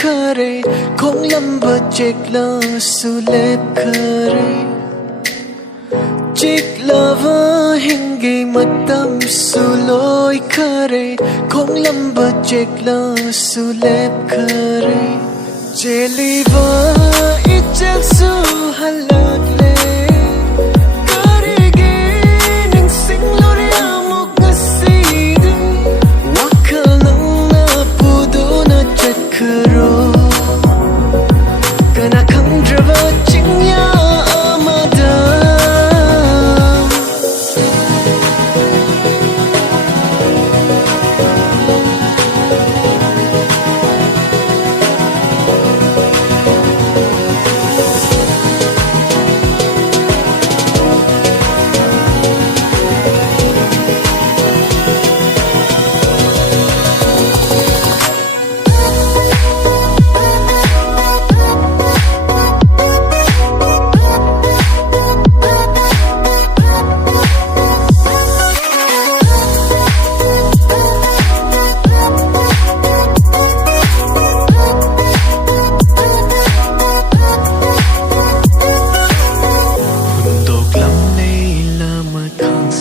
khare khong lamba chekla sulep khare chik lava hingi matam suloi khare khong lamba chekla sulep khare cheliva ichak su halakle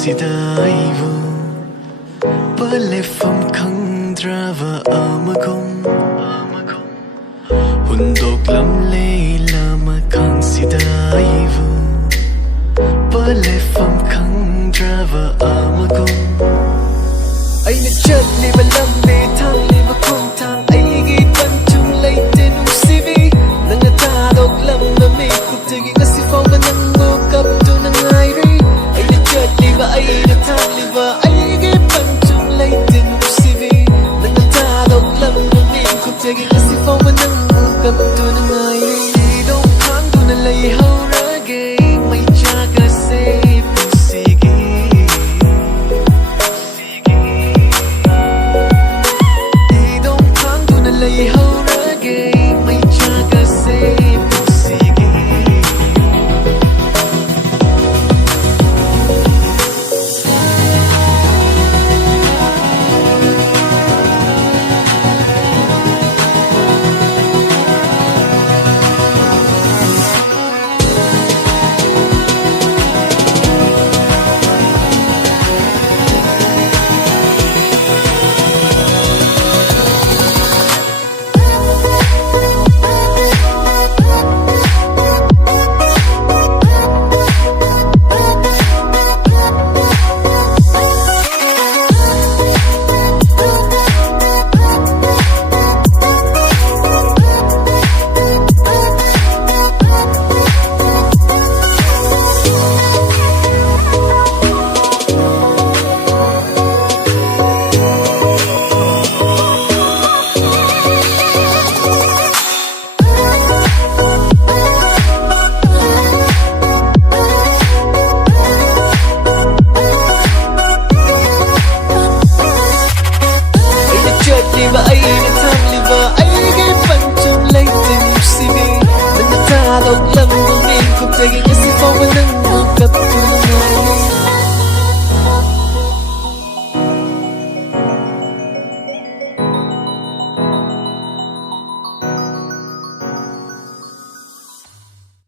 sidaivu pale fam khang drava amakom hundok lam le lama khang sidaivu pale fam khang drava amakom ai na chat le balam le thang le bakom thang ai gi pan chung lai te nu cv nang na ta dok lam na me kup te gi ngasi phong na nang mo kap tu nang ai ri ai na chat le ba ai na thang le ba ai gi pan chung lai te nu cv nang na ta dok lam na me kup te gi ngasi phong na nang mo kap tu nang ai ri dong khang tu na lai ho ra ge mai cha ka se liva ai na tham liva ai ge pan chung lai tin cv nang ta dok lam ni kup te gi ngasi phong nang mo kap tu